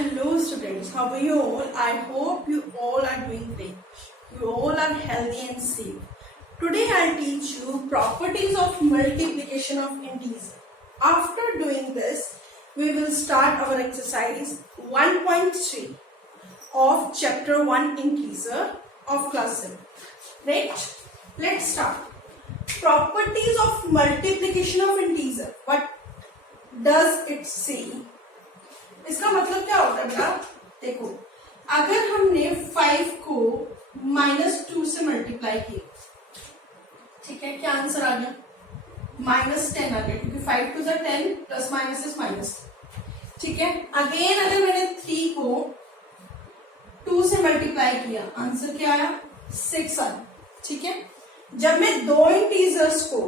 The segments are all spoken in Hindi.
Hello students, how are you all? I hope you all are doing great. You all are healthy and safe. Today I'll teach you properties of multiplication of integer. After doing this, we will start our exercise 1.3 of chapter 1 integer of class 7. Right? Let's start. Properties of multiplication of integer. What does it say? इसका मतलब क्या होता है बेटा? देखो, अगर हमने 5 को -2 से मल्टीप्लाई किया, ठीक है, क्या आंसर आ गया? -10 आ गया, क्योंकि 5 to the 10 plus minus is minus. ठीक है. अगेन अगर मैंने 3 को 2 से मल्टीप्लाई किया, आंसर क्या आया? 6 आया. ठीक है. जब मैं दो इंटीजर्स को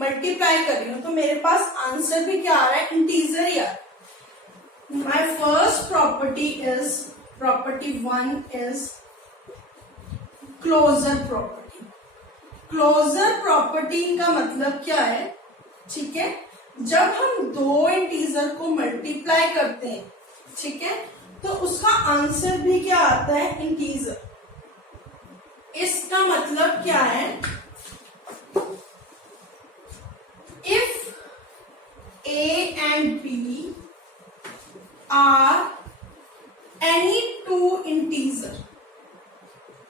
मल्टीप्लाई कर रही हूं तो मेरे पास आंसर भी क्या आ रहा है? इंटीजर ही आ रहा है. My first property is property 1 is closure property. Closure property का मतलब क्या है? ठीक है, जब हम दो इंटीजर को मल्टीप्लाई करते हैं, ठीक है, तो उसका आंसर भी क्या आता है? इंटीजर. इसका मतलब क्या है? If A and B are any two integer,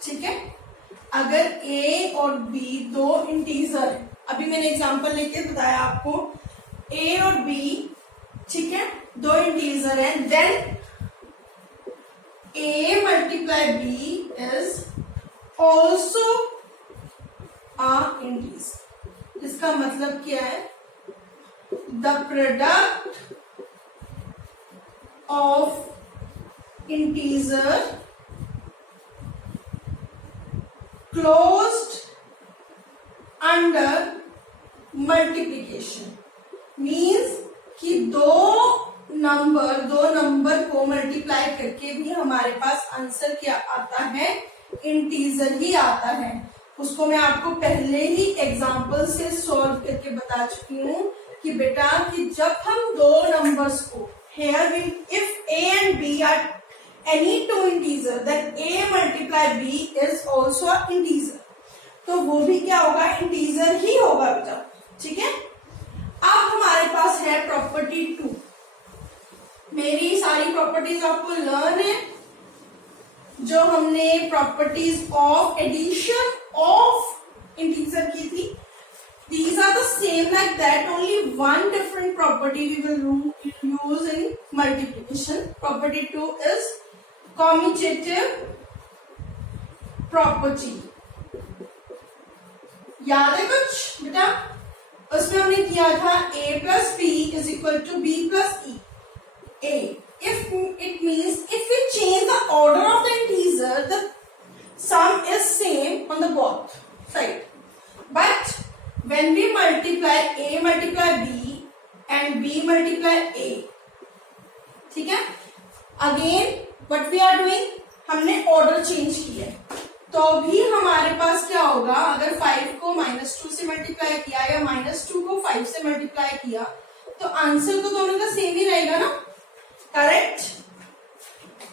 ठीक है, अगर A और B दो इंटीजर है, अभी मैंने एग्जांपल लेके बताया आपको, A और B, ठीक है, दो इंटीजर है, then A multiply B is also a integer. इसका मतलब क्या है? The product of integer closed under multiplication means कि दो नंबर को मल्टीप्लाई करके भी हमारे पास आंसर क्या आता है? इंटीजर ही आता है. उसको मैं आपको पहले ही एग्जांपल से सॉल्व करके बता चुकी हूँ कि बेटा कि जब हम दो नंबर्स को here if A and B are any two integer, then A multiply B is also a integer. तो वो भी क्या होगा? इंटीजर ही होगा बेटा. ठीक है. अब हमारे पास है प्रॉपर्टी 2. मेरी सारी प्रॉपर्टीज आपको लर्न है जो हमने properties of addition of integer की थी. These are the same like that, only one different property we will use in multiplication. Property 2 is commutative property. याद है कुछ बेटा? उसमें हमने किया था A plus B is equal to B plus E. A. If it means if we change the order of the integer, the sum is same on the both side. But when we multiply A multiply B and B multiply A, ठीक है, again what we are doing, हमने ऑर्डर चेंज किया है, तो भी हमारे पास क्या होगा? अगर 5 को -2 से मल्टीप्लाई किया या -2 को 5 से मल्टीप्लाई किया, तो आंसर तो दोनों का सेम ही रहेगा ना? करेक्ट.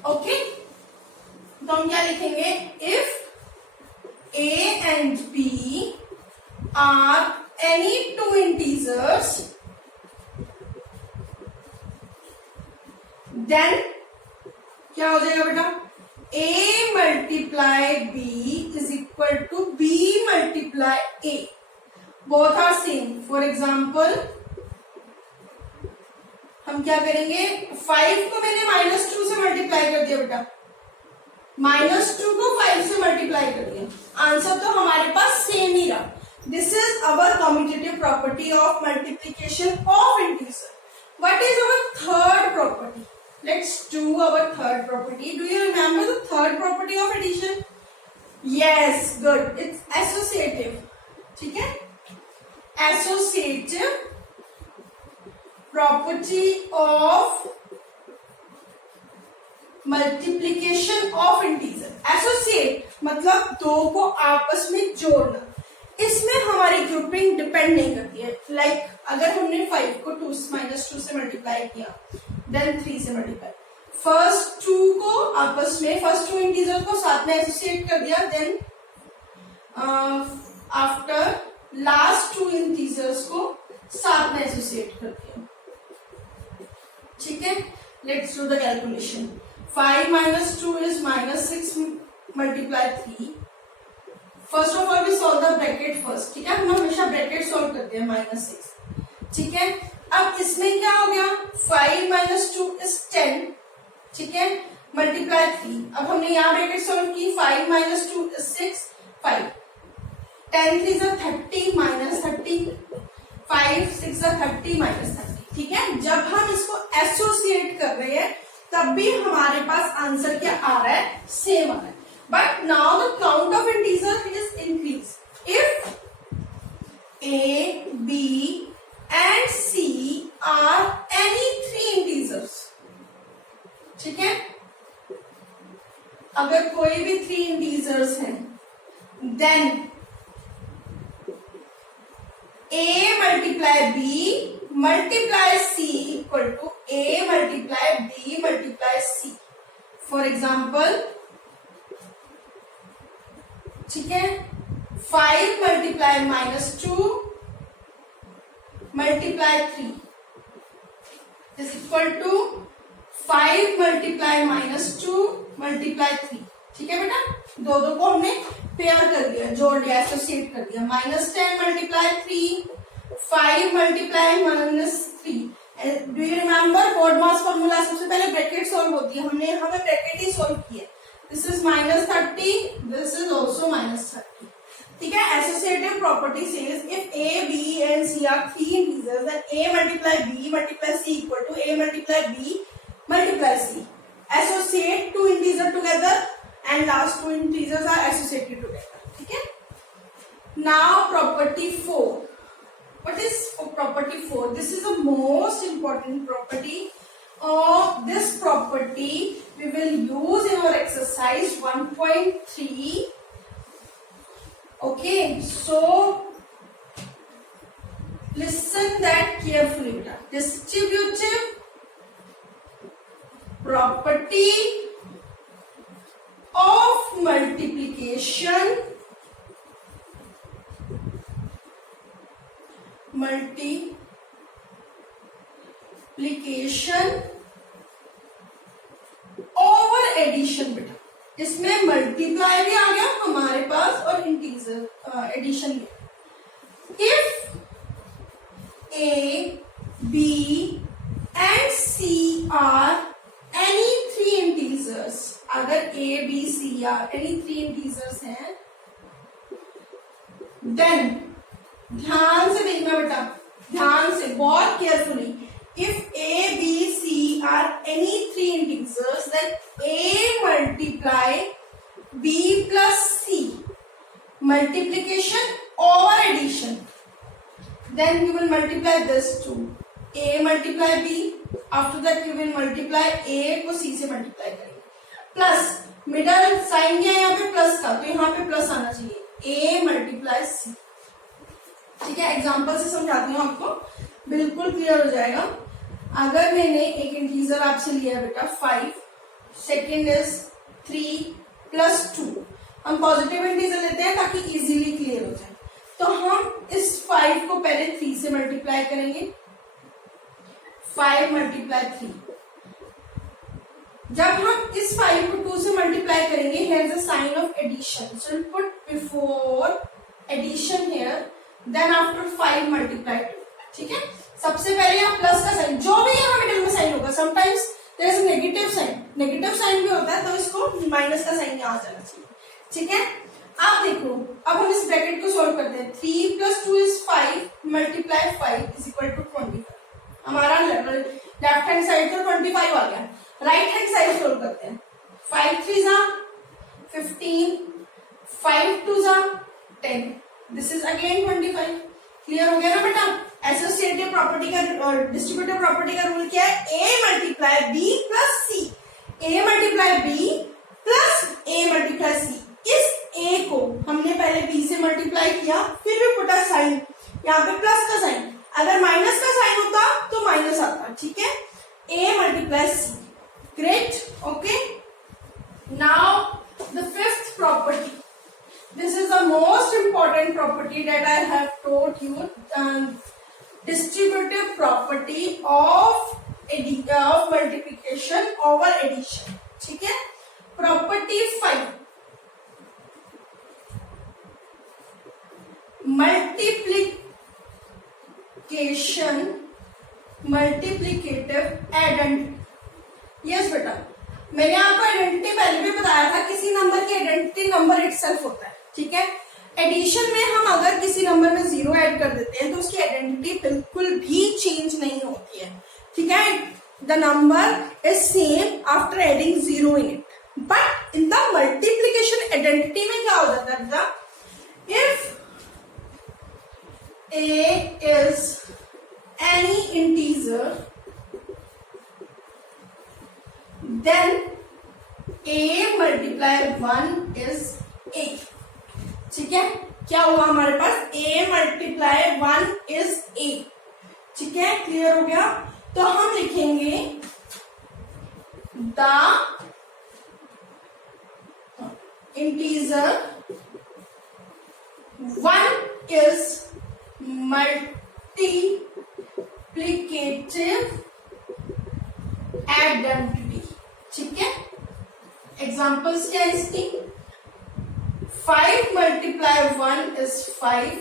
ओके. तो हम क्या लिखेंगे? If A and B are any two integers, then क्या हो जाएगा बेटा? A multiply B is equal to B multiply A. Both are same. For example, हम क्या करेंगे? 5 को मैंने -2 से मल्टीप्लाई कर दिया बेटा, -2 को 5 से मल्टीप्लाई कर दिया, आंसर तो हमारे पास सेम ही रहा. This is our commutative property of multiplication of integer. What is our third property? Let's do our third property. Do you remember the third property of addition? Yes, good. It's associative. ठीक है? Associative property of multiplication of integer. Associate मतलब दो को आपस में जोड़ना. इसमें हमारी ग्रुपिंग डिपेंड नहीं करती है. लाइक अगर हमने 5 को 2 से मल्टीप्लाई किया, देन 3 से मल्टीप्लाई, फर्स्ट टू को आपस में, फर्स्ट टू इंटीजर को साथ में एसोसिएट कर दिया, then after last two integers को साथ में एसोसिएट कर दिया। ठीक है, let's do the calculation. 5 minus 2 is minus 6 multiply 3. First of all we solve the bracket first. ठीक है, हम हमेशा ब्रैकेट सॉल्व करते हैं, -6। ठीक है, अब इसमें क्या हो गया, 5 minus 2 is 10। ठीक है, मल्टीप्लाई 3। अब हमने यहाँ ब्रैकेट सॉल्व की, 5 minus 2 is 6, 5। 10 3 is 30 minus 30, 5 6 is 30 minus 30। ठीक है, जब हम इसको एसोसिएट कर रहे हैं तब भी हमारे पास आंसर क्या आ रहा है, सेम आ रहा है। But now the count of integer is increase. If A, B and C are any three integers, ठीक है, अगर कोई भी 3 इंटीजर्स हैं, then A multiply B multiply C equal to A multiply B multiply C. For example, ठीक है, 5 multiply -2 multiply 3 is equal to 5 multiply -2 multiply 3। ठीक है बेटा, दो को हमने पेयर कर दिया, जोड़ दिया, एसोसिएट कर दिया। -10 multiply 3, 5 multiply -3। Do you remember code mass formula? सबसे पहले ब्रैकेट सॉल्व होती है, हमने यहाँ पे ब्रैकेट ही सॉल्व किया। This is -30, this is also -30। ठीक है, associative property says if A, B and C are 3 integers, then A multiply B multiply C equal to A multiply B multiply C. Associate two integers together and last two integers are associated together. ठीक है, now property 4. What is property 4? This is the most important property. This property we will use in our exercise 1.3. Okay, so listen that carefully. Distributive property of multiplication, over addition. बेटा इसमें मल्टीप्लाई भी आ गया हमारे पास और इंटीजर एडिशन भी। If A, B and C are any 3 integers, अगर A, B, C are any 3 integers हैं, then ध्यान से देखना बेटा, ध्यान से, बहुत carefully. If A, B, C are any 3 integers, then A multiply B plus C, multiplication over addition, then you will multiply this too, A multiply B, after that you will multiply A को C से multiply करेंगे, प्लस मिडल साइन दिया यहाँ पे प्लस का, तो यहाँ पे प्लस आना चाहिए, A multiply C। ठीक है, एग्जाम्पल से समझाती हूँ आपको, बिल्कुल क्लियर हो जाएगा। अगर मैंने एक इंटीजर आपसे लिया बेटा 5, सेकेंड इज 3 plus 2, हम पॉजिटिव इंटीजर लेते हैं ताकि इजीली क्लियर हो जाए। तो हम इस 5 को पहले 3 से मल्टीप्लाई करेंगे, 5 multiply 3। जब हम इस 5 को 2 से मल्टीप्लाई करेंगे, here is a sign of addition, so we'll put before addition here, then after 5 multiply 2। ठीक है, सबसे पहले यहाँ प्लस का साइन, जो भी यहाँ मिडिल में साइन होगा, sometimes there is negative sign, negative sign भी होता है, तो इसको माइनस का साइन यहाँ जाना चाहिए। ठीक है, आप देखो, अब हम इस ब्रैकेट को सॉल्व करते हैं। 3 plus 2 is 5 multiply 5 is equal to 25। हमारा लेफ्ट हैंड साइड तो 25 आ गया, राइट हैंड साइड सॉल्व करते हैं। 5 3 15, 5 2 10, दिस इज अगेन 25। क्लियर हो गया ना बेटा? एसोसिएटिव प्रॉपर्टी का, डिस्ट्रीब्यूटिव प्रॉपर्टी का रूल क्या है? A multiply B plus C, A multiply B plus A multiply C। इस A को हमने पहले B से मल्टीप्लाई किया, फिर भी पुटा साइन, यहाँ पे प्लस का साइन, अगर माइनस का साइन होता तो माइनस आता। ठीक है, A multiply C। Great, Okay. Now the fifth property. This is the most important property that I have taught you. Distributive property of multiplication over addition. ठीक है. Property 5. Multiplicative identity. यस बेटा, मैंने आपको आइडेंटिटी पहले भी बताया था. किसी नंबर की आइडेंटिटी नंबर इटसेल्फ होता है. ठीक है. एडिशन में हम अगर किसी नंबर में 0 ऐड कर देते हैं तो उसकी आइडेंटिटी बिल्कुल भी चेंज नहीं होती है. ठीक है. The number is same after adding 0 in it. But in the multiplication identity में क्या हो जाता है बेटा? If A is any integer, then A multiply 1 is A. ठीक है. क्या हुआ हमारे पास? A multiply 1 is A. ठीक है. क्लियर हो गया. तो हम लिखेंगे the integer 1 is multiplicative identity. ठीक है. एग्जाम्पल्स क्या है इसकी? 5 मल्टीप्लाई 1 इज 5,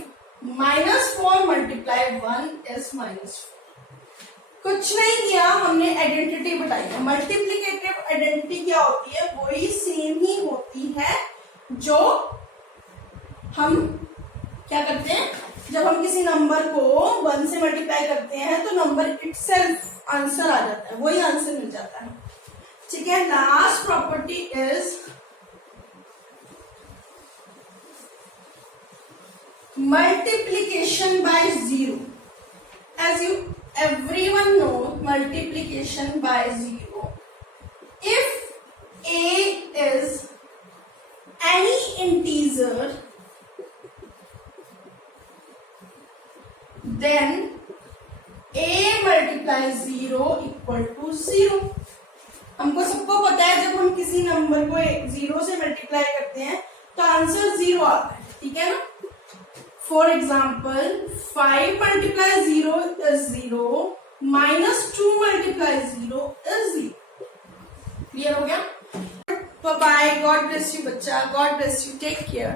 -4 मल्टीप्लाई 1 इज -4. कुछ नहीं किया, हमने आइडेंटिटी बताई है. मल्टीप्लिकेटिव आइडेंटिटी क्या होती है? वही सेम ही होती है जो हम क्या करते हैं जब हम किसी नंबर को 1 से मल्टीप्लाई करते हैं तो नंबर इटसेल्फ आंसर आ जाता है, वही आंसर मिल जाता है. ठीक है. Last property is multiplication by 0. As you everyone knows multiplication by 0. If A is any integer, then A multiply 0 equal to 0. हमको सबको पता है जब हम किसी नंबर को 0 से मल्टीप्लाई करते हैं तो आंसर 0 आता है. ठीक है ना. For example 5 multiply 0 is 0, -2 multiply 0 is 0. Clear हो गया. बाय. गॉड ब्लेस यू बच्चा. God bless you. Take care.